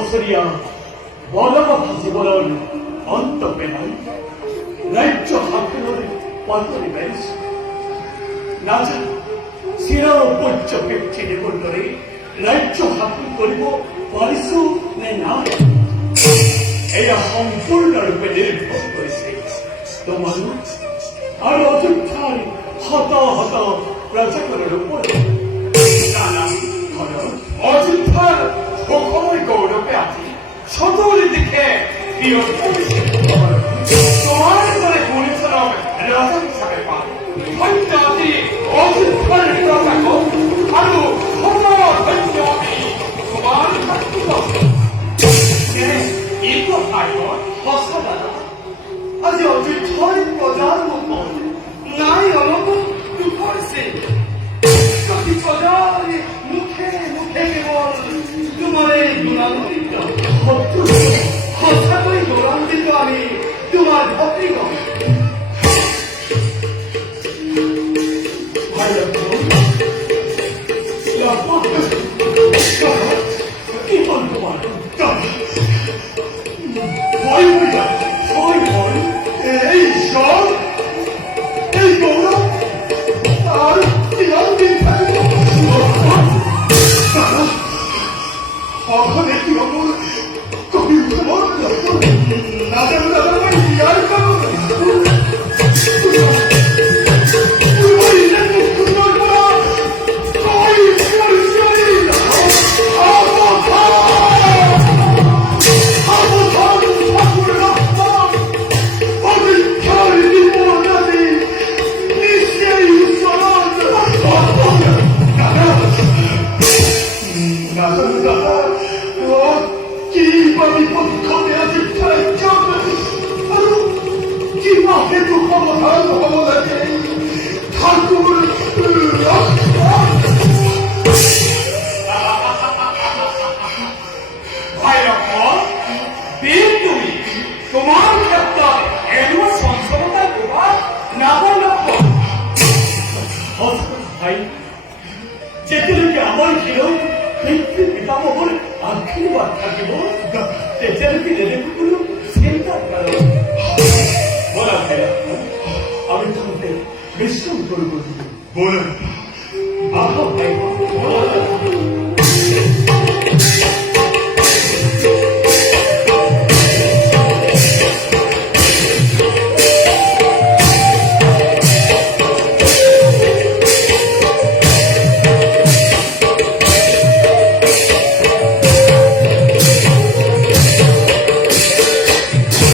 বছরিয়া বলবৎ জীৱনৰ অন্ত পেলাই ৰাজ্য শাসনৰ পথৰে বেৰিছে নাজানো চিৰ পূজ্য ব্যক্তিদেৱৰ দৰে ৰাজ্য শাসন কৰিব পাৰিছো নে নাই এয়া সম্পূৰ্ণৰূপে নিৰ্ভৰ কৰিছে তোমাৰ আৰু অযোধ্যাৰ শত শত প্ৰজাসকলৰ ওপৰত অযোধ্যাৰ সকলোৰে গৌৰৱে আজি চতুৰ্দিশে তোমাৰ দৰে গুণীজনক ৰজা হিচাপে পায় সত্য আজি অযোধ্যাৰ ৰজাকক আৰু সময় সত্য আমি তোমাৰ এইটো ঠাইত সঁচা দাদা আজি অযোধ্যাৰ প্ৰজাৰ মুখত নাই অলপো দুখ হৈছে প্ৰতি প্ৰজাৰে মুখে মুখে কেৱল তোমাৰে গুণান্বিত সঁচাকৈ গৌৰৱান্বিত আমি তোমাৰ ভক্তি কৰো কি হল তোমাৰ এই ঈশ্বর এই গৌরব আর চিরদিন অখনে কি অমর কবি উত্তম না জানো ইয়ার তোমার ক্ষেত্ৰত এনেকুৱা চঞ্চলতা তোমাৰ ভাই যেতিয়ালৈকে আমাৰ হীৰক পিতৃ পিতামহৰ আশীৰ্বাদ থাকিব তেতিয়ালৈকে নেদেখো কোনো চিন্তা কাৰণ বলা ভাই আমি তোমাকে বিশ্ৰাম কৰিব বলে